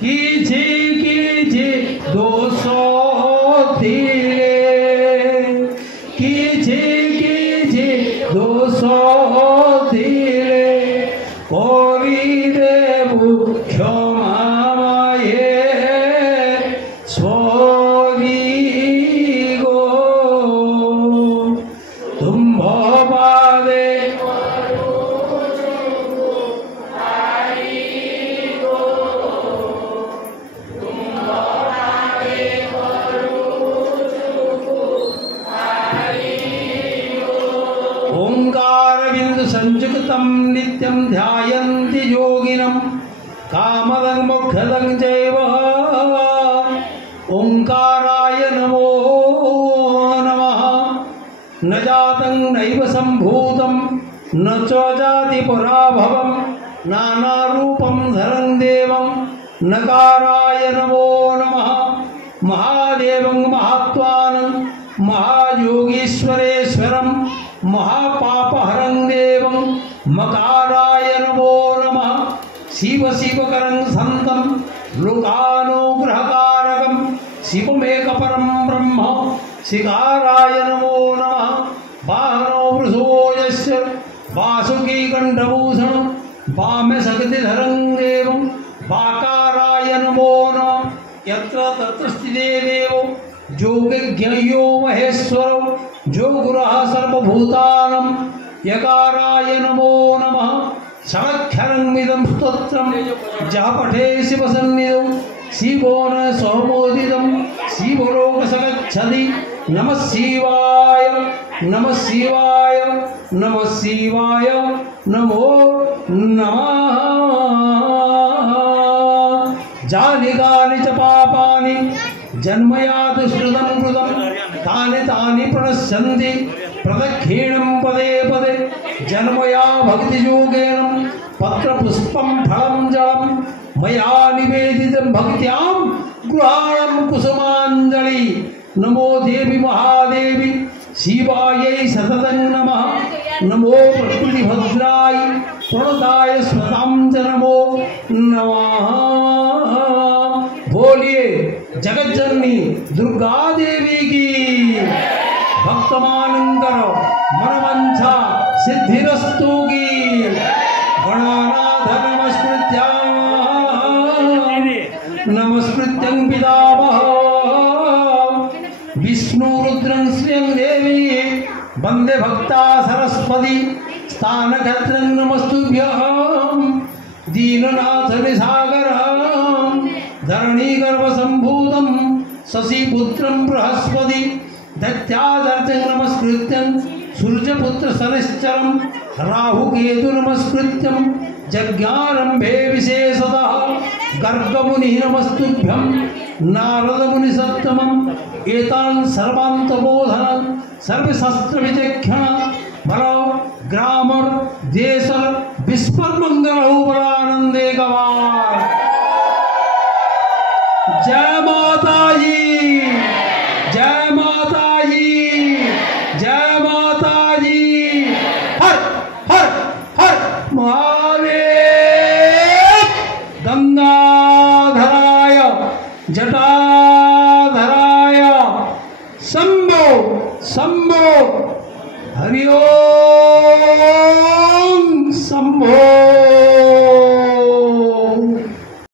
कीजे 200 धीरे कीजे 200 धीरे कोरी देवु क्षमाये स्वरी गो तुम भवादे संयुक्तं नित्यं ध्यायन्ति योगिनं कामदं मोक्षदं चैव ओंकाराय नमो नमः न जातं नैव सम्भूतं न च जाति पराभवं नानारूपं धरं देवं नकाराय नमो नमः महादेवं महात्वानं महायोगीश्वरेश्वरं महापापहरं देवं मकाराय नमो नमः शिव शिवकरं संतं लोकानुग्रहकारकं शिवमेकपरं ब्रह्म शिकाराय नमो नमः वाहनो वृषो यस्य वासुकी कंठभूषणं वामे शक्तिधरं देवं वाकाराय नमो नमः यत्र तत्र स्थिते देवो योगिज्ञयो महेश्वरो जो गुरः सर्वभूतानं यकाराय नमो नमः षडक्षरमिदं स्तोत्रं जः पठे शिवसन्निधौ शिवो न स्वमोदितं शिवलोकसगच्छति नमः शिवाय नमः शिवाय नमः शिवाय नमो नमः जानि कानि च पापानि जन्मया दुष्कृतं कृतं तानि तानि प्रणश्यन्ति प्रदक्षिणं पदे पदे जन्मया भक्तियोगेन पत्रपुष्पं फलं जलं मया निवेदितं भक्त्यां गृहाणं कुसुमाञ्जलि नमो देवी महादेवी शिवायै सततं नमः नमो प्रकृतिभद्राय प्रणताय स्वतां च नमो नमः बोलिए जगज्जननी दुर्गा देवी की भक्तमानंदर मनवंशा सिद्धिरस्तु की गणानाथ नमस्कृत्यं पितामह विष्णु रुद्रं श्रियं देवी वंदे भक्ता सरस्वती स्थानकत्रं नमस्तुभ्यं दीननाथ विसागरं धरणीगर्भसम्भूतं शशिपुत्रं बृहस्पति दैत्यादर्चं नमस्कृत्यं सूर्यपुत्र शनिश्चरं राहुकेतु नमस्कृत्यं यज्ञारंभे विशेषतः गर्गमुनिः नमस्तुभ्यं नारदमुनिसत्तमं एतान् सर्वान्तबोधनं सर्वशास्त्रविचक्षण बल ग्रामर देश विश्वमंगल